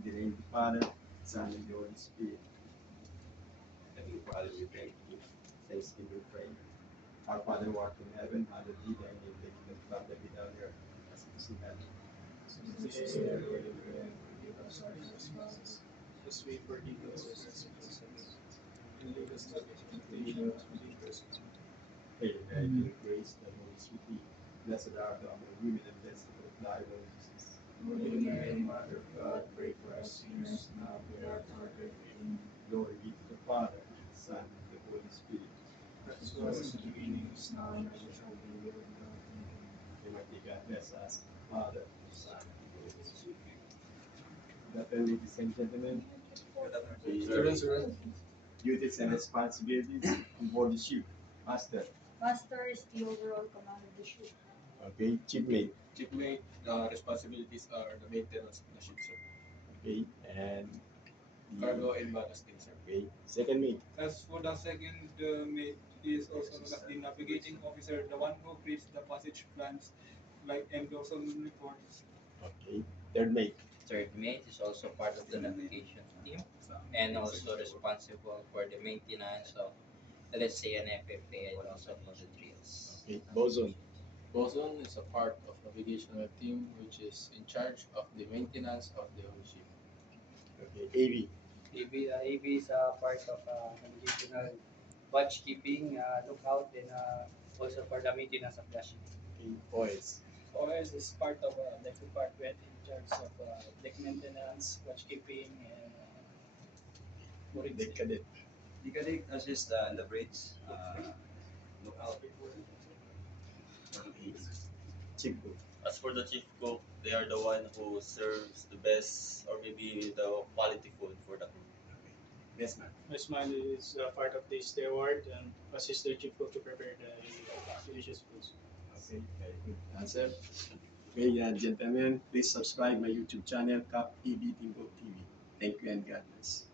In the name of the Father, Son, and the Holy Spirit. Heavenly Father, we thank you. Thanksgiving, we pray. Our Father who art in heaven, hallowed be thy name. Thy kingdom come, thy will be done on earth as it is in heaven. Today our daily bread, forgive us our trespasses, as we forgive those who trespass against us. And lead us not into temptation, but deliver us from evil. Hail Mary, full of grace, the Lord is with thee. Blessed art thou among women, and blessed is the fruit of thy womb, Jesus. Holy Mary, Mother of God, pray for us sinners, now and at our hour of death. Amen. Glory be to the Father, and to the Son, and to the Holy Spirit. As it was in the beginning, is now, and ever shall be, world without end. Almighty God, bless us, Father, Son, and Holy Spirit. Good afternoon, ladies and gentlemen. Students, right? Duties and responsibilities on board the ship. Master. Master is the overall command of the ship. Okay, shipmate. Shipmate, the responsibilities are the maintenance of the ship, sir. Okay, and Cargo and ballasting, sir. Okay, second mate. As for the second mate, he is also known as the navigating officer, the one who creates the passage plans, like and also reports. Okay, third mate. Third mate is also part of the navigation team and also responsible for the maintenance of LSA and FFA and also for the drills. Okay, bosun. Boson is a part of navigational team which is in charge of the maintenance of the whole ship. Okay, AV. AV is a part of navigational watch keeping, lookout, and also for the maintenance of the ship. Okay, OS. OS is part of the department in charge of deck maintenance, watch keeping, and mooring The cadet. The cadet assists the bridge, lookout. Okay, chief cook. As for the chief cook, they are the one who serves the best or maybe the quality food for the crew. Messman. Messman is part of the steward and assists the chief cook to prepare the delicious foods. Okay, very good answer. Ladies and gentlemen, please subscribe my YouTube channel, Cap EB Timbo TV. Thank you and God bless.